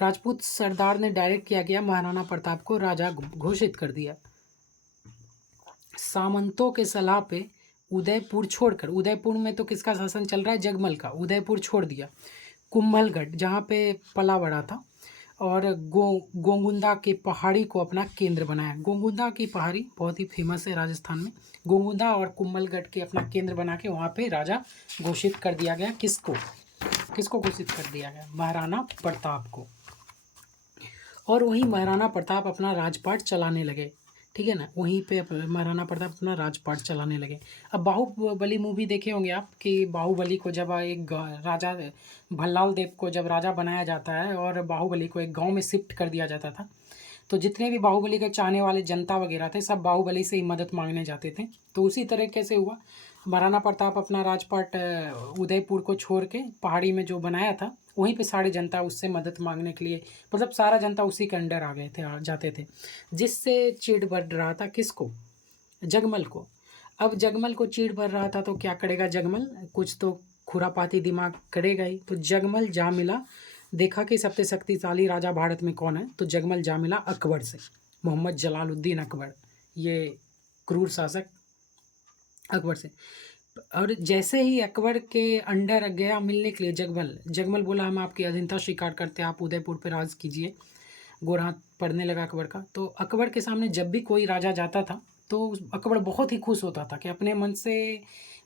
राजपूत सरदार ने डायरेक्ट क्या किया, महाराणा प्रताप को राजा घोषित कर दिया। सामंतों के सलाह पे उदयपुर छोड़कर, उदयपुर में तो किसका शासन चल रहा है, जगमल का, उदयपुर छोड़ दिया। कुंभलगढ़ जहाँ पे पला बड़ा था, और गोंगुंदा के पहाड़ी को अपना केंद्र बनाया। गोंगुंदा की पहाड़ी बहुत ही फेमस है राजस्थान में। गोंगुंदा और कुंभलगढ़ के अपना केंद्र बना के वहाँ पे राजा घोषित कर दिया गया। किसको किसको घोषित कर दिया गया, महाराणा प्रताप को। और वहीं महाराणा प्रताप अपना राजपाट चलाने लगे, ठीक है ना। वहीं पे महाराणा प्रताप अपना राजपाट चलाने लगे। अब बाहुबली मूवी देखे होंगे आप, कि बाहुबली को जब एक राजा भल्लाल देव को जब राजा बनाया जाता है और बाहुबली को एक गांव में शिफ्ट कर दिया जाता था, तो जितने भी बाहुबली के चाहने वाले जनता वगैरह थे, सब बाहुबली से ही मदद मांगने जाते थे। तो उसी तरीके से हुआ, महाराणा प्रताप अपना राजपाट उदयपुर को छोड़ के पहाड़ी में जो बनाया था, वहीं पे सारी जनता उससे मदद मांगने के लिए, मतलब सारा जनता उसी के अंडर आ गए थे, जाते थे। जिससे चिढ़ बढ़ रहा था किसको, जगमल को। अब जगमल को चिढ़ बढ़ रहा था तो क्या करेगा जगमल, कुछ तो खुरापाती दिमाग करेगा ही। तो जगमल जा मिला, देखा कि सबसे शक्तिशाली राजा भारत में कौन है, तो जगमल जा मिला अकबर से, मोहम्मद जलालुद्दीन अकबर, ये क्रूर शासक अकबर से। और जैसे ही अकबर के अंडर गया मिलने के लिए जगमल, जगमल बोला हम आपकी अधीनता स्वीकार करते हैं, आप उदयपुर पर राज कीजिए। गोर हाथ पड़ने लगा अकबर का। तो अकबर के सामने जब भी कोई राजा जाता था तो अकबर बहुत ही खुश होता था कि अपने मन से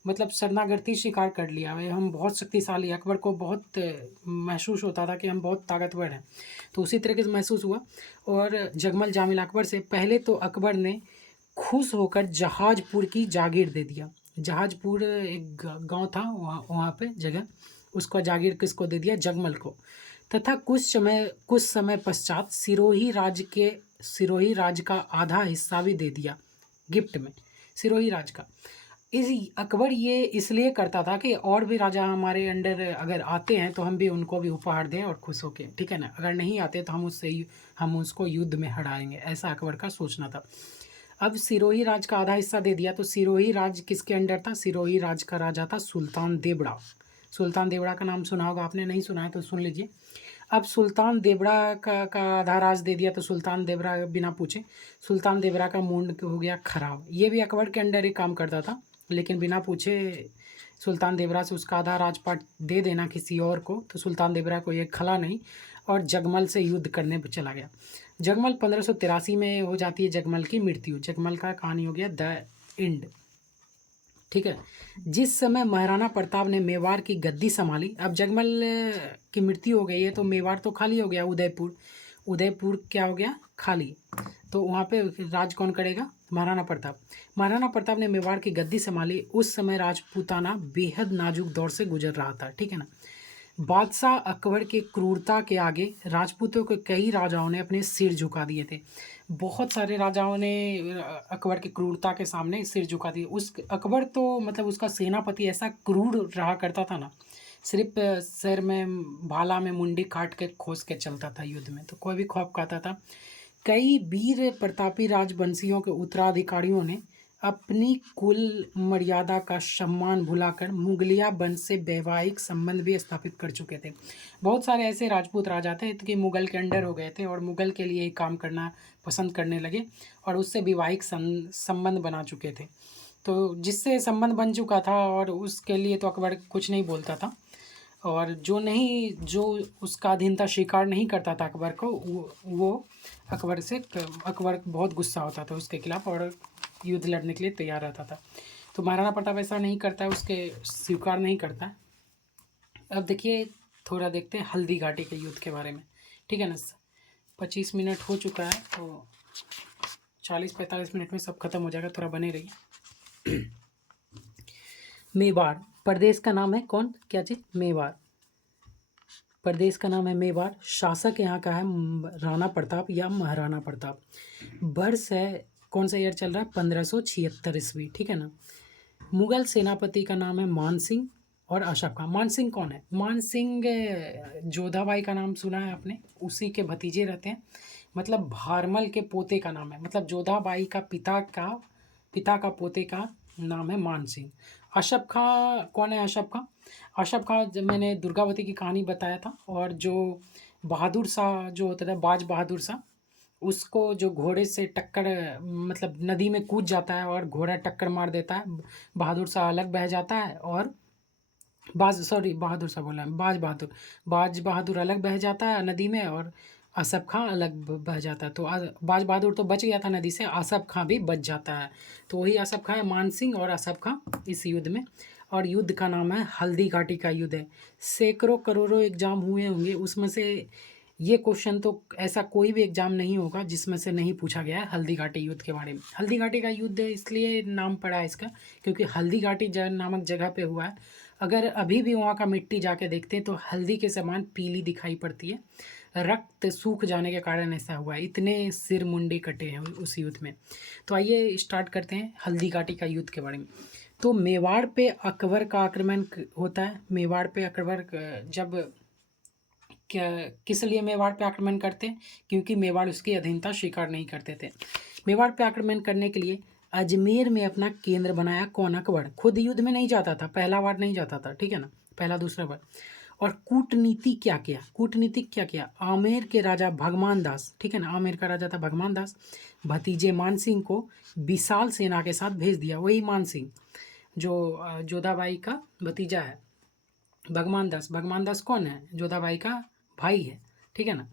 मतलब शरणागति स्वीकार कर लिया है, हम बहुत शक्तिशाली। अकबर को बहुत महसूस होता था कि हम बहुत ताकतवर हैं। तो उसी तरीके से महसूस हुआ। और जगमल जामिल अकबर से पहले तो अकबर ने खुश होकर जहाजपुर की जागीर दे दिया। जहाजपुर एक गांव था, वहाँ वहाँ पे जगह, उसका जागीर किसको दे दिया, जगमल को। तथा कुछ समय पश्चात सिरोही राज का आधा हिस्सा भी दे दिया गिफ्ट में, सिरोही राज का। इस अकबर ये इसलिए करता था कि और भी राजा हमारे अंडर अगर आते हैं तो हम भी उनको भी उपहार दें और खुश होके, ठीक है ना। अगर नहीं आते तो हम उसको युद्ध में हराएंगे, ऐसा अकबर का सोचना था। अब सिरोही राज का आधा हिस्सा दे दिया, तो सिरोही राज किसके अंडर था, सिरोही राज का राजा था सुल्तान देवड़ा। सुल्तान देवड़ा का नाम सुना होगा आपने, नहीं सुना है तो सुन लीजिए। अब सुल्तान देवड़ा का आधा राज दे दिया, तो सुल्तान देवड़ा बिना पूछे, सुल्तान देवड़ा का मूड हो गया खराब। ये भी अकबर के अंडर ही काम करता था, लेकिन बिना पूछे सुल्तान देवड़ा से उसका आधा राजपाट दे देना किसी और को, तो सुल्तान देवड़ा को ये खला नहीं और जगमल से युद्ध करने पर चला गया। जगमल 1583 में हो जाती है जगमल की मृत्यु। जगमल का कहानी हो गया द एंड, ठीक है। जिस समय महाराणा प्रताप ने मेवाड़ की गद्दी संभाली, अब जगमल की मृत्यु हो गई है तो मेवाड़ तो खाली हो गया, उदयपुर क्या हो गया, खाली। तो वहाँ पे राज कौन करेगा, महाराणा प्रताप। महाराणा प्रताप ने मेवाड़ की गद्दी संभाली। उस समय राजपूताना बेहद नाजुक दौर से गुजर रहा था, ठीक है ना। बादशाह अकबर के क्रूरता के आगे राजपूतों के कई राजाओं ने अपने सिर झुका दिए थे। बहुत सारे राजाओं ने अकबर की क्रूरता के सामने सिर झुका दिए। उस अकबर तो मतलब उसका सेनापति ऐसा क्रूर रहा करता था ना, सिर्फ सिर में भाला में मुंडी काट के खोस के चलता था युद्ध में, तो कोई भी खौफ खाता था। कई वीर प्रतापी राजवंशियों के उत्तराधिकारियों ने अपनी कुल मर्यादा का सम्मान भुलाकर मुगलिया वंश से वैवाहिक संबंध भी स्थापित कर चुके थे। बहुत सारे ऐसे राजपूत राजा थे कि मुगल के अंडर हो गए थे और मुगल के लिए ही काम करना पसंद करने लगे और उससे वैवाहिक संबंध बना चुके थे। तो जिससे संबंध बन चुका था और उसके लिए तो अकबर कुछ नहीं बोलता था, और जो उसका अधीनता स्वीकार नहीं करता था अकबर को, वो अकबर बहुत गुस्सा होता था उसके खिलाफ और युद्ध लड़ने के लिए तैयार रहता था। तो महाराणा प्रताप ऐसा नहीं करता है, उसके स्वीकार नहीं करता है। अब देखिए, थोड़ा देखते हैं हल्दी घाटी के युद्ध के बारे में, ठीक है ना। 25 मिनट हो चुका है, तो 40-45 मिनट में सब खत्म हो जाएगा, थोड़ा बने रहिए। मेवाड़ प्रदेश का नाम है, कौन क्या चीज़, मेवाड़ प्रदेश का नाम है मेवाड़। शासक यहाँ का है राणा प्रताप या महाराणा प्रताप। वर्ष है, कौन सा ईयर चल रहा है, 1576 ईस्वी, ठीक है ना। मुगल सेनापति का नाम है मान सिंह और अशफ खान। मान सिंह कौन है, मान सिंह जोधाबाई का नाम सुना है आपने, उसी के भतीजे रहते हैं, मतलब भारमल के पोते का नाम है, मतलब जोधाबाई का पिता का पोते का नाम है मान सिंह। अशफ खां कौन है, अशफ खां, अशफ खां जब मैंने दुर्गावती की कहानी बताया था, और जो बहादुर शाह जो होता था, बाज बहादुर शाह, उसको जो घोड़े से टक्कर, मतलब नदी में कूद जाता है और घोड़ा टक्कर मार देता है, बहादुर शाह अलग बह जाता है, और बहादुर शाह बोला, बाज बहादुर अलग बह जाता है नदी में, और असफ खां अलग बह जाता है। तो बाज बहादुर तो बच गया था नदी से, असफ खां भी बच जाता है। तो वही असफ खां है, मान सिंह और असफ खां इस युद्ध में। और युद्ध का नाम है हल्दी घाटी का युद्ध है। सैकड़ों करोड़ों एग्जाम हुए होंगे, उसमें से ये क्वेश्चन तो ऐसा कोई भी एग्जाम नहीं होगा जिसमें से नहीं पूछा गया है हल्दी घाटी युद्ध के बारे में। हल्दी घाटी का युद्ध इसलिए नाम पड़ा है इसका, क्योंकि हल्दी घाटी नामक जगह पे हुआ है। अगर अभी भी वहाँ का मिट्टी जाके देखते हैं तो हल्दी के समान पीली दिखाई पड़ती है। रक्त सूख जाने के कारण ऐसा हुआ है, इतने सिर मुंडी कटे हैं उस युद्ध में। तो आइए स्टार्ट करते हैं हल्दी घाटी का युद्ध के बारे में। तो मेवाड़ पे अकबर का आक्रमण होता है। मेवाड़ पे अकबर जब क्या किस लिए मेवाड़ पे आक्रमण करते हैं, क्योंकि मेवाड़ उसकी अधीनता स्वीकार नहीं करते थे। मेवाड़ पे आक्रमण करने के लिए अजमेर में अपना केंद्र बनाया कौन, अकबर। खुद युद्ध में नहीं जाता था, पहला बार नहीं जाता था, ठीक है ना, पहला दूसरा बार। और कूटनीति क्या किया, कूटनीतिक क्या किया, आमेर के राजा भगवान दास, ठीक है ना, आमेर का राजा था भगवान दास, भतीजे मान सिंह को विशाल सेना के साथ भेज दिया। वही मान सिंह जो जोधाबाई का भतीजा है, भगवान दास कौन है, जोधाबाई का भाई है, ठीक है ना।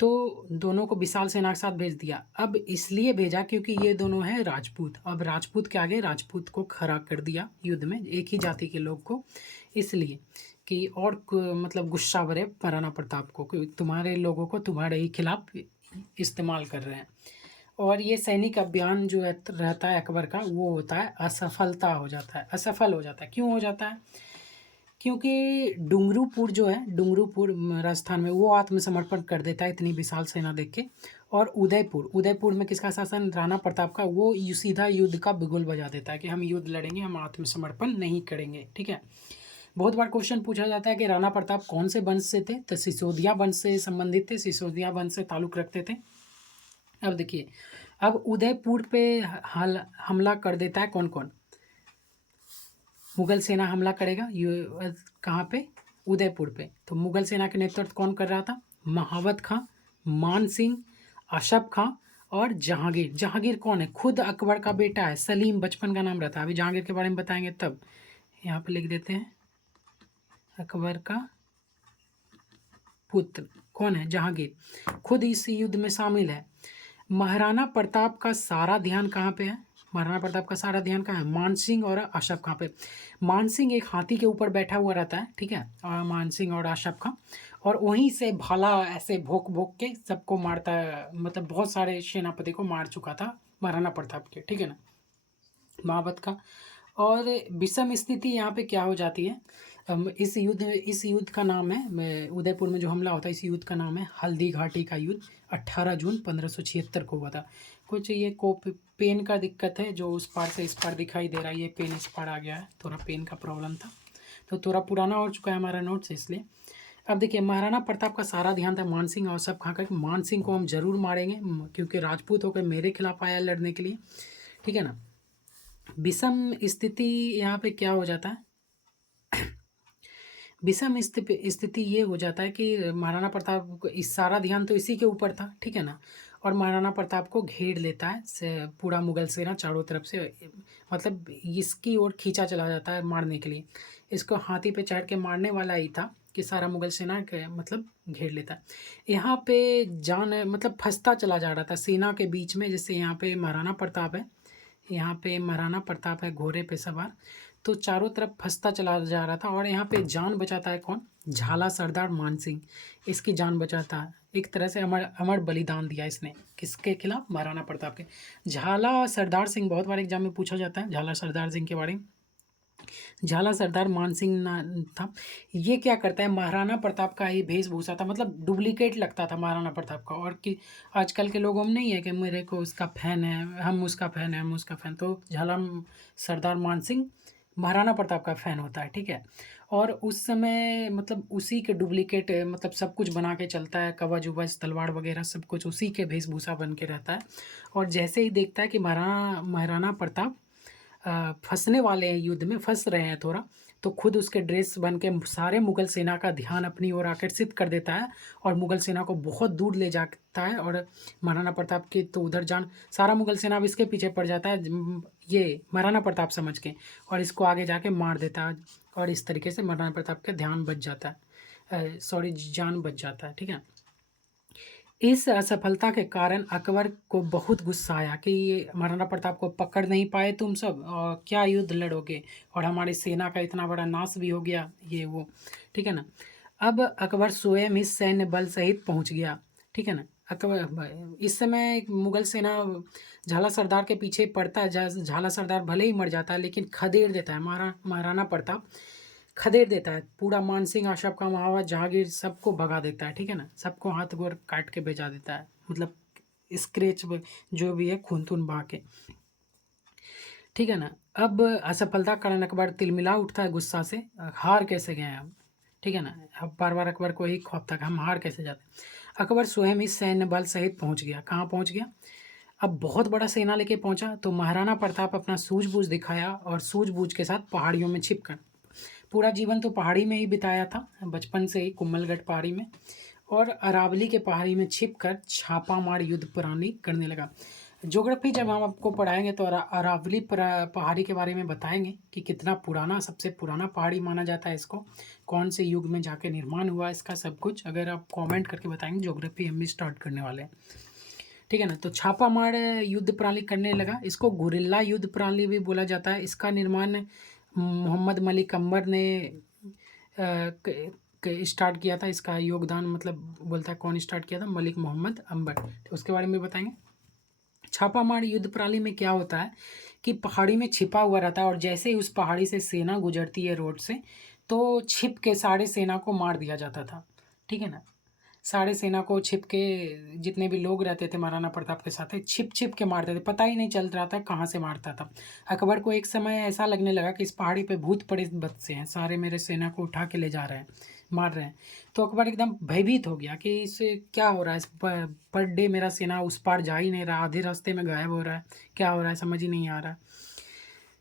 तो दोनों को विशाल सेना के साथ भेज दिया। अब इसलिए भेजा क्योंकि ये दोनों हैं राजपूत। अब राजपूत के आगे राजपूत को खड़ा कर दिया युद्ध में, एक ही जाति के लोग को, इसलिए कि और मतलब गुस्सा भरे महाराणा प्रताप को कि तुम्हारे लोगों को तुम्हारे ही खिलाफ इस्तेमाल कर रहे हैं। और ये सैनिक अभियान जो रहता है अकबर का, वो होता है असफल हो जाता है। क्यों हो जाता है, क्योंकि डुंगरूपुर जो है, डुंगरूपुर राजस्थान में, वो आत्मसमर्पण कर देता है इतनी विशाल सेना देख के। और उदयपुर में किसका शासन, राणा प्रताप का, वो सीधा युद्ध का बिगुल बजा देता है कि हम युद्ध लड़ेंगे, हम आत्मसमर्पण नहीं करेंगे, ठीक है। बहुत बार क्वेश्चन पूछा जाता है कि राणा प्रताप कौन से वंश से थे, तो सिसोदिया वंश से संबंधित थे, सिसोदिया वंश से ताल्लुक रखते थे। अब देखिए, अब उदयपुर पे हमला कर देता है कौन कौन, मुगल सेना हमला करेगा कहाँ पे, उदयपुर पे। तो मुगल सेना के नेतृत्व कौन कर रहा था, महावत खां, मान सिंह, अशफ खां और जहांगीर। जहांगीर कौन है, खुद अकबर का बेटा है, सलीम बचपन का नाम रहता है, अभी जहांगीर के बारे में बताएंगे तब। यहाँ पे लिख देते हैं, अकबर का पुत्र कौन है, जहांगीर, खुद इस युद्ध में शामिल है। महाराणा प्रताप का सारा ध्यान कहाँ पे है, महाराणा प्रताप का सारा ध्यान कहाँ है, मान सिंह और अशफ खां पे। मान सिंह एक हाथी के ऊपर बैठा हुआ रहता है, ठीक है, और मान सिंह और अशफ खां, और वहीं से भाला ऐसे भोंक भोंक के सबको मारता है, मतलब बहुत सारे सेनापति को मार चुका था महाराणा प्रताप के, ठीक है ना, महावत का। और विषम स्थिति यहाँ पे क्या हो जाती है, इस युद्ध का नाम है, उदयपुर में जो हमला होता है, इस युद्ध का नाम है हल्दी घाटी का युद्ध। 18 जून 1576 को हुआ था। कुछ ये पेन का दिक्कत है, जो उस पार से इस पार दिखाई दे रहा है, ये पेन इस पार आ गया है, थोड़ा पेन का प्रॉब्लम था, तो थोड़ा पुराना हो चुका है हमारा नोट्स, इसलिए। अब देखिए, महाराणा प्रताप का सारा ध्यान था मान सिंह और सब खां का, मान सिंह को हम जरूर मारेंगे क्योंकि राजपूत होकर मेरे खिलाफ आया लड़ने के लिए, ठीक है ना। विषम स्थिति यहाँ पे क्या हो जाता है, विषम स्थिति ये हो जाता है कि महाराणा प्रताप को इस सारा ध्यान तो इसी के ऊपर था, ठीक है ना। और महाराणा प्रताप को घेर लेता है से पूरा मुगल सेना चारों तरफ से, मतलब इसकी ओर खींचा चला जाता है मारने के लिए। इसको हाथी पे चढ़ के मारने वाला ही था कि सारा मुगल सेना के मतलब घेर लेता है। यहाँ पे जान मतलब फंसता चला जा रहा था सेना के बीच में, जैसे यहाँ पे महाराणा प्रताप है, यहाँ पे महाराणा प्रताप है घोड़े पे सवार, तो चारों तरफ फंसता चला जा रहा था। और यहाँ पे जान बचाता है कौन, झाला सरदार मानसिंह, इसकी जान बचाता है। एक तरह से अमर अमर बलिदान दिया इसने, किसके खिलाफ, महाराणा प्रताप के। झाला सरदार सिंह बहुत बार एग्जाम में पूछा जाता है झाला सरदार सिंह के बारे में। झाला सरदार मानसिंह था। ये क्या करता है, महाराणा प्रताप का ही वेशभूषा था, मतलब डुप्लीकेट लगता था महाराणा प्रताप का। और कि आजकल के लोगों में नहीं है कि मेरे को उसका फ़ैन है, हम उसका फ़ैन है, हम उसका फ़ैन, तो झाला सरदार मानसिंह महाराणा प्रताप का फ़ैन होता है, ठीक है। और उस समय मतलब उसी के डुप्लीकेट मतलब सब कुछ बना के चलता है, कवच उवच तलवार वगैरह सब कुछ उसी के वेशभूषा बन के रहता है। और जैसे ही देखता है कि महाराणा प्रताप फँसने वाले हैं, युद्ध में फँस रहे हैं थोड़ा, तो खुद उसके ड्रेस बन के सारे मुगल सेना का ध्यान अपनी ओर आकर्षित कर देता है और मुगल सेना को बहुत दूर ले जाता है। और महाराणा प्रताप की तो उधर जान, सारा मुगल सेना अब इसके पीछे पड़ जाता है, ये महाराणा प्रताप समझ के, और इसको आगे जाके मार देता है। और इस तरीके से महाराणा प्रताप का ध्यान बच जाता है, सॉरी जान बच जाता है, ठीक है। इस असफलता के कारण अकबर को बहुत गुस्सा आया कि ये महाराणा प्रताप को पकड़ नहीं पाए तुम सब, और क्या युद्ध लड़ोगे, और हमारी सेना का इतना बड़ा नाश भी हो गया, ये वो, ठीक है ना। अब अकबर स्वयं ही सैन्य बल सहित पहुंच गया, ठीक है ना। अकबर इस समय मुगल सेना झाला सरदार के पीछे पड़ता है, झाला सरदार भले ही मर जाता है लेकिन खदेड़ देता है महाराणा प्रताप, खदेड़ देता है पूरा। मानसिंह आशफ का महाराज जहांगीर सबको भगा देता है, ठीक है ना, सबको हाथ गोर काट के भेजा देता है, मतलब स्क्रेच जो भी है खून तून बहा के, ठीक है ना। अब असफलता कारण अकबर तिलमिला उठता है गुस्सा से, हार कैसे गए हम, ठीक है ना। अब बार बार अकबर को ही खौफ था कि हम हार कैसे जाते। अकबर स्वयं ही सैन्य बल सहित पहुंच गया, कहाँ पहुंच गया, अब बहुत बड़ा सेना लेके पहुंचा। तो महाराणा प्रताप अपना सूझबूझ दिखाया और सूझबूझ के साथ पहाड़ियों में छिपकर, पूरा जीवन तो पहाड़ी में ही बिताया था, बचपन से ही कुम्भलगढ़ पहाड़ी में, और अरावली के पहाड़ी में छिपकर छापामार युद्ध प्रणाली करने लगा। ज्योग्राफी जब हम आपको पढ़ाएंगे तो अरावली पहाड़ी के बारे में बताएंगे कि कितना पुराना, सबसे पुराना पहाड़ी माना जाता है इसको, कौन से युग में जाके निर्माण हुआ इसका सब कुछ, अगर आप कमेंट करके बताएंगे। ज्योग्राफी हम भी स्टार्ट करने वाले हैं, ठीक है ना। तो छापामार युद्ध प्रणाली करने लगा, इसको गुरिल्ला युद्ध प्रणाली भी बोला जाता है। इसका निर्माण मोहम्मद मलिक अंबर ने स्टार्ट किया था। इसका योगदान मतलब बोलता है कौन स्टार्ट किया था, मलिक मोहम्मद अंबर, तो उसके बारे में बताएंगे। छापामार युद्ध प्रणाली में क्या होता है कि पहाड़ी में छिपा हुआ रहता है, और जैसे ही उस पहाड़ी से सेना गुजरती है रोड से, तो छिप के सारे सेना को मार दिया जाता था, ठीक है ना। सारे सेना को छिप के, जितने भी लोग रहते थे महाराणा प्रताप के साथ, छिप छिप के मारते थे, पता ही नहीं चल रहा था कहाँ से मारता था। अकबर को एक समय ऐसा लगने लगा कि इस पहाड़ी पे भूत प्रेत बसे हैं, सारे मेरे सेना को उठा के ले जा रहे हैं, मार रहे हैं। तो अकबर एकदम भयभीत हो गया कि इससे क्या हो रहा है, इस पर डे मेरा सेना उस पार जा ही नहीं रहा, आधे रास्ते में गायब हो रहा है, क्या हो रहा है समझ ही नहीं आ रहा।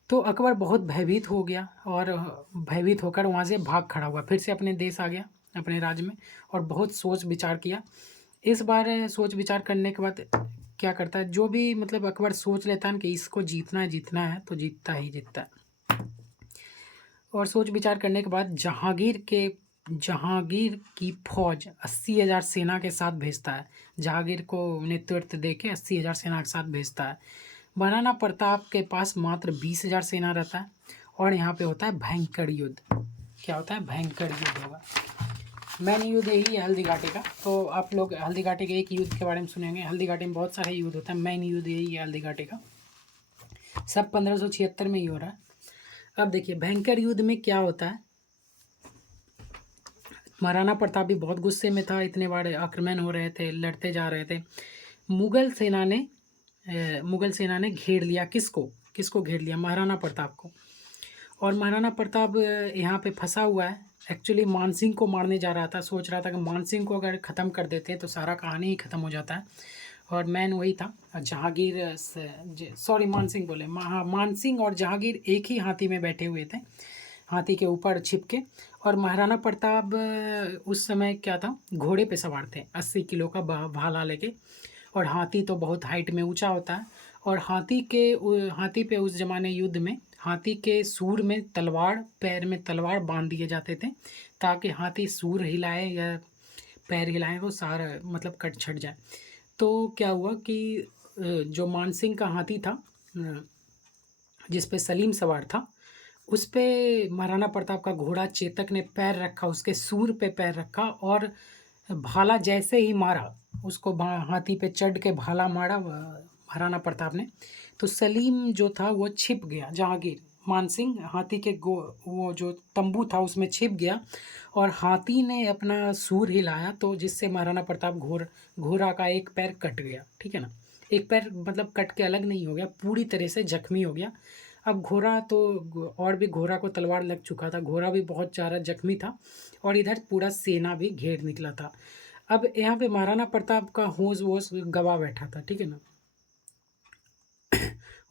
तो अकबर बहुत भयभीत हो गया और भयभीत होकर वहाँ से भाग खड़ा हुआ, फिर से अपने देश आ गया, अपने राज्य में, और बहुत सोच विचार किया। इस बार सोच विचार करने के बाद क्या करता है, जो भी मतलब अकबर सोच लेता है कि इसको जीतना है तो जीतता ही जीतता है। और सोच विचार करने के बाद जहांगीर की फौज 80,000 सेना के साथ भेजता है, जहांगीर को नेतृत्व दे के 80,000 सेना के साथ भेजता है। महाराणा प्रताप के पास मात्र 20,000 सेना रहता है, और यहाँ पे होता है भयंकर युद्ध। क्या होता है, भयंकर युद्ध होगा। मैन युद्ध यही है हल्दी घाटी का, तो आप लोग हल्दी घाटी के एक युद्ध के बारे में सुनेंगे। हल्दी घाटी में बहुत सारे युद्ध होते हैं, मैन युद्ध यही है हल्दी घाटी का, सब 1576 में ही हो रहा है। अब देखिए भयंकर युद्ध में क्या होता है, महाराणा प्रताप भी बहुत गुस्से में था, इतने बड़े आक्रमण हो रहे थे, लड़ते जा रहे थे। मुगल सेना ने घेर लिया, किसको किसको घेर लिया, महाराणा प्रताप को। और महाराणा प्रताप यहाँ पे फंसा हुआ है, एक्चुअली मानसिंह को मारने जा रहा था, सोच रहा था कि मानसिंह को अगर ख़त्म कर देते हैं तो सारा कहानी ही ख़त्म हो जाता है। और मैन वही था जहांगीर, सॉरी मानसिंह बोले, हाँ मानसिंह और जहांगीर एक ही हाथी में बैठे हुए थे, हाथी के ऊपर छिप के। और महाराणा प्रताप उस समय क्या था, घोड़े पे सवार थे, 80 किलो का भाला लेके। और हाथी तो बहुत हाइट में ऊंचा होता है। और हाथी पे उस जमाने युद्ध में हाथी के सूर में तलवार, पैर में तलवार बांध दिए जाते थे, ताकि हाथी सूर हिलाए या पैर हिलाए वो सारा मतलब कट छट जाए। तो क्या हुआ कि जो मानसिंह का हाथी था, जिस पे सलीम सवार था, उस पे महाराणा प्रताप का घोड़ा चेतक ने पैर रखा, उसके सूर पे पैर रखा, और भाला जैसे ही मारा उसको, हाथी पे चढ़ के भाला मारा महाराणा प्रताप ने, तो सलीम जो था वो छिप गया, जहांगीर मानसिंह हाथी के वो जो तंबू था उसमें छिप गया। और हाथी ने अपना सूर हिलाया, तो जिससे महाराणा प्रताप घोड़ा का एक पैर कट गया, ठीक है ना। एक पैर मतलब कट के अलग नहीं हो गया, पूरी तरह से जख्मी हो गया। अब घोड़ा तो, और भी घोड़ा को तलवार लग चुका था, घोड़ा भी बहुत ज़्यादा जख्मी था, और इधर पूरा सेना भी घेर निकला था। अब यहाँ पे महाराणा प्रताप का होश वोश गवा बैठा था, ठीक है ना,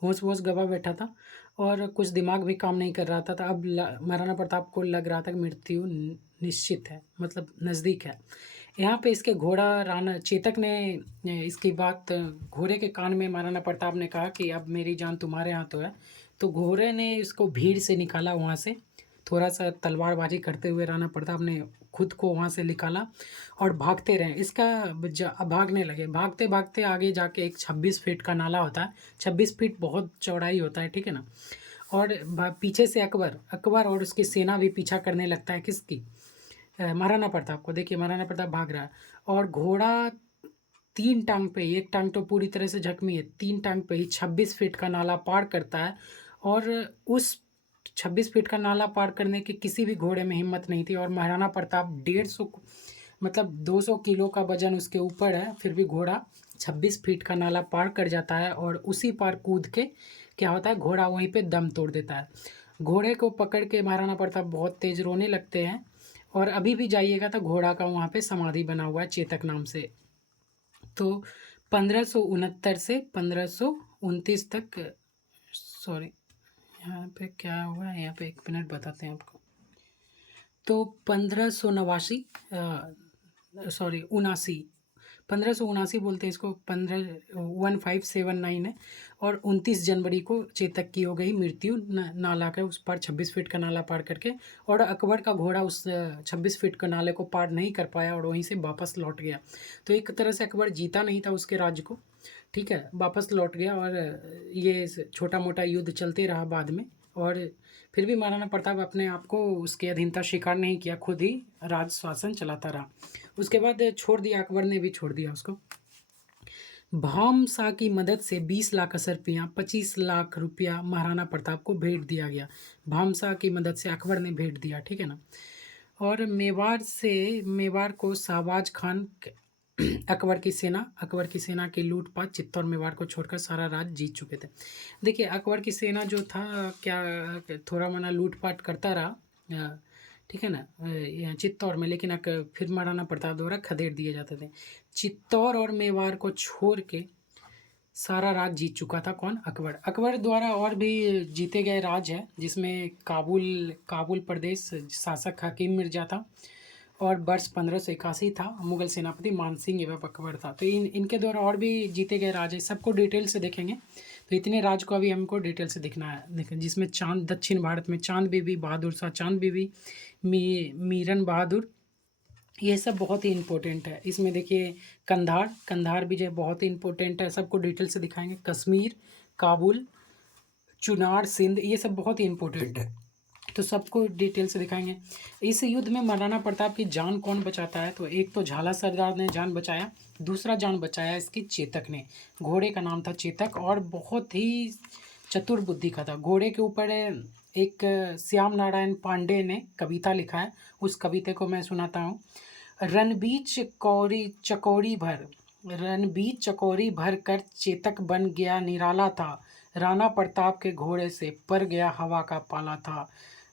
होश वोश गवा बैठा था, और कुछ दिमाग भी काम नहीं कर रहा था। अब महाराणा प्रताप को लग रहा था कि मृत्यु निश्चित है, मतलब नज़दीक है। यहाँ पे इसके घोड़ा राणा चेतक ने इसकी बात घोड़े के कान में महाराणा प्रताप ने कहा कि अब मेरी जान तुम्हारे हाथों है। तो घोड़े ने इसको भीड़ से निकाला वहाँ से, थोड़ा सा तलवारबाजी करते हुए राणा प्रताप ने खुद को वहाँ से निकाला, और भागते रहे। इसका भागने लगे, भागते भागते आगे जाके एक 26 फीट का नाला होता है, 26 फीट बहुत चौड़ाई होता है, ठीक है ना। और पीछे से अकबर और उसकी सेना भी पीछा करने लगता है, किसकी, महाराणा प्रताप को। देखिए महाराणा प्रताप भाग रहा है, और घोड़ा 3 टांग पे, एक टांग तो पूरी तरह से जख्मी है, 3 टांग पे ही 26 फीट का नाला पार करता है। और उस 26 फीट का नाला पार करने की किसी भी घोड़े में हिम्मत नहीं थी। और महाराणा प्रताप 150 मतलब 200 किलो का वजन उसके ऊपर है, फिर भी घोड़ा 26 फीट का नाला पार कर जाता है, और उसी पार कूद के क्या होता है, घोड़ा वहीं पे दम तोड़ देता है। घोड़े को पकड़ के महाराणा प्रताप बहुत तेज रोने लगते हैं। और अभी भी जाइएगा तो घोड़ा का वहाँ पे समाधि बना हुआ है चेतक नाम से। तो 1569 से 1529 तक, सॉरी यहाँ पे क्या हुआ है, यहाँ पे 1 मिनट बताते हैं आपको। तो 1589, सॉरी 1579 बोलते हैं इसको, 1579 है। और 29 जनवरी को चेतक की हो गई मृत्यु, नाला के उस पार 26 फीट का नाला पार करके। और अकबर का घोड़ा उस 26 फीट का नाले को पार नहीं कर पाया, और वहीं से वापस लौट गया। तो एक तरह से अकबर जीता नहीं था उसके राज्य को, ठीक है, वापस लौट गया। और ये छोटा मोटा युद्ध चलते रहा बाद में। और फिर भी महाराणा प्रताप अपने आप को उसकी अधीनता स्वीकार नहीं किया, खुद ही राज शासन चलाता रहा। उसके बाद छोड़ दिया, अकबर ने भी छोड़ दिया उसको। भामशाह की मदद से 20 लाख असरपियाँ, 25 लाख रुपया महाराणा प्रताप को भेंट दिया गया। भामशाह की मदद से अकबर ने भेंट दिया, ठीक है ना। और मेवाड़ को शाहबाज खान अकबर की सेना की लूटपाट, चित्तौड़ मेवाड़ को छोड़कर सारा राज्य जीत चुके थे। देखिए अकबर की सेना जो था क्या, थोड़ा मना लूटपाट करता रहा, ठीक है ना, यहाँ चित्तौड़ में, लेकिन फिर महाराणा प्रताप द्वारा खदेड़ दिए जाते थे। चित्तौड़ और मेवाड़ को छोड़ के सारा राज जीत चुका था कौन, अकबर द्वारा और भी जीते गए राज है, जिसमें काबुल प्रदेश शासक हकीम मिर्जा था, और वर्ष 1581 था, मुगल सेनापति मानसिंह एवं अकबर था। तो इनके द्वारा और भी जीते गए राज है, सबको डिटेल से देखेंगे। तो इतने राज को अभी हमको डिटेल से देखना है, देखें, जिसमें चांद, दक्षिण भारत में चांद बीबी, बहादुर शाह चांद बीबी, मीरन बहादुर, ये सब बहुत ही इंपॉर्टेंट है। इसमें देखिए कंधार विजय बहुत ही इंपॉर्टेंट है, सबको डिटेल से दिखाएंगे। कश्मीर, काबुल, चुनार, सिंध, ये सब बहुत ही इंपॉर्टेंट है, तो सबको डिटेल से दिखाएंगे। इस युद्ध में महाराणा प्रताप की जान कौन बचाता है, तो एक तो झाला सरदार ने जान बचाया, दूसरा जान बचाया इसकी चेतक ने। घोड़े का नाम था चेतक, और बहुत ही चतुर बुद्धि का था। घोड़े के ऊपर एक श्याम नारायण पांडे ने कविता लिखा है, उस कविता को मैं सुनाता हूँ। रणबीच चकोरी भर कर चेतक बन गया निराला था, राणा प्रताप के घोड़े से पर गया हवा का पाला था,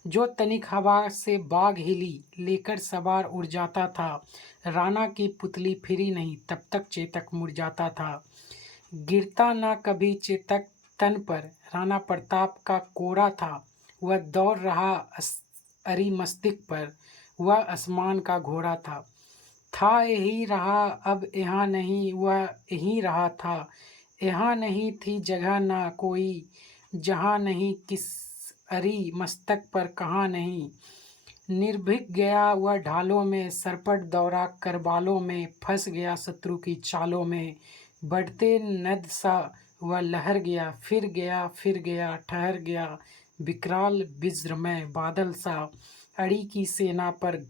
जो तनिक हवा से बाग हिली लेकर सवार उड़ जाता था, राणा की पुतली फिरी नहीं, तब तक चेतक मुरझाता था। गिरता ना कभी चेतक तन पर, राणा प्रताप का कोरा था। वह दौड़ रहा अरी मस्तिष्क पर, वह आसमान का घोड़ा था यही रहा अब यहाँ नहीं, वह यहीं रहा था। यहाँ नहीं थी जगह ना कोई, जहाँ नहीं किस अरी मस्तक पर कहाँ नहीं। निर्भीक गया वह ढालों में, सरपट दौड़ा करबालों में, फंस गया शत्रु की चालों में। बढ़ते नद सा वह लहर गया, फिर गया ठहर गया। विकराल विज्रमय बादल सा अड़ी की सेना पर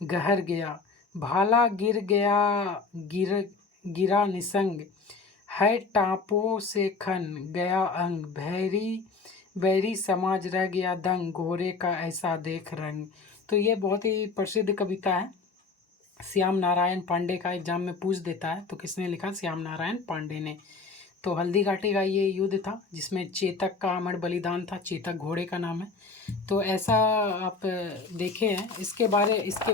गहर गया। भाला गिर गया, गिरा निसंग है, टापों से खन गया अंग। बैरी समाज रह गया दंग, घोड़े का ऐसा देख रंग। तो ये बहुत ही प्रसिद्ध कविता है, श्याम नारायण पांडे का एग्जाम में पूछ देता है। तो किसने लिखा? श्याम नारायण पांडे ने। तो हल्दी घाटी का ये युद्ध था जिसमें चेतक का अमर बलिदान था। चेतक घोड़े का नाम है। तो ऐसा आप देखे हैं। इसके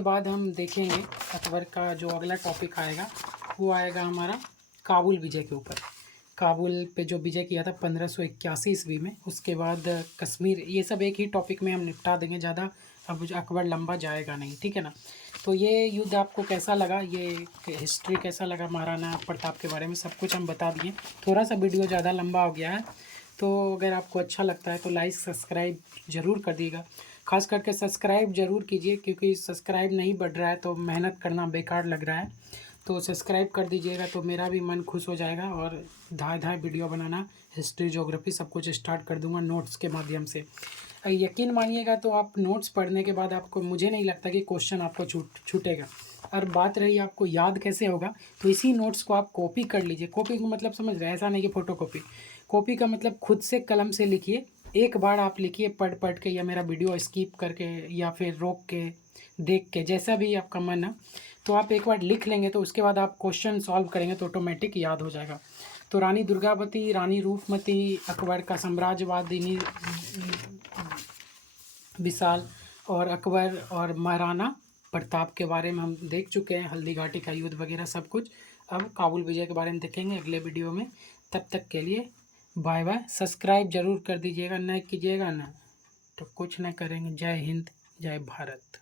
बाद हम देखेंगे अकबर का जो अगला टॉपिक आएगा वो आएगा हमारा काबुल विजय के ऊपर। काबुल पे जो विजय किया था 1581 ईस्वी में। उसके बाद कश्मीर, ये सब एक ही टॉपिक में हम निपटा देंगे, ज़्यादा अब अकबर लंबा जाएगा नहीं, ठीक है ना। तो ये युद्ध आपको कैसा लगा, ये हिस्ट्री कैसा लगा महाराणा प्रताप के बारे में, सब कुछ हम बता दिए। थोड़ा सा वीडियो ज़्यादा लंबा हो गया है, तो अगर आपको अच्छा लगता है तो लाइक सब्सक्राइब ज़रूर कर दीजिएगा। खास करके सब्सक्राइब ज़रूर कीजिए, क्योंकि सब्सक्राइब नहीं बढ़ रहा है तो मेहनत करना बेकार लग रहा है। तो सब्सक्राइब कर दीजिएगा तो मेरा भी मन खुश हो जाएगा, और धाए वीडियो बनाना, हिस्ट्री ज्योग्राफी सब कुछ स्टार्ट कर दूंगा नोट्स के माध्यम से। यकीन मानिएगा तो आप नोट्स पढ़ने के बाद आपको, मुझे नहीं लगता कि क्वेश्चन आपको छूटेगा। और बात रही आपको याद कैसे होगा, तो इसी नोट्स को आप कॉपी कर लीजिए। कॉपी का मतलब समझ रहे हैं, ऐसा नहीं कि फ़ोटो कॉपी का मतलब खुद से कलम से लिखिए। एक बार आप लिखिए पढ़ के, या मेरा वीडियो स्किप करके, या फिर रोक के देख के, जैसा भी आपका मन है। तो आप एक बार लिख लेंगे तो उसके बाद आप क्वेश्चन सॉल्व करेंगे तो ऑटोमेटिक याद हो जाएगा। तो रानी दुर्गावती, रानी रूपमती, अकबर का साम्राज्यवादी विशाल, और अकबर और महाराणा प्रताप के बारे में हम देख चुके हैं, हल्दी घाटी का युद्ध वगैरह सब कुछ। अब काबुल विजय के बारे में देखेंगे अगले वीडियो में। तब तक के लिए बाय बाय। सब्सक्राइब जरूर कर दीजिएगा, नहीं कीजिएगा ना तो कुछ नहीं करेंगे। जय हिंद, जय भारत।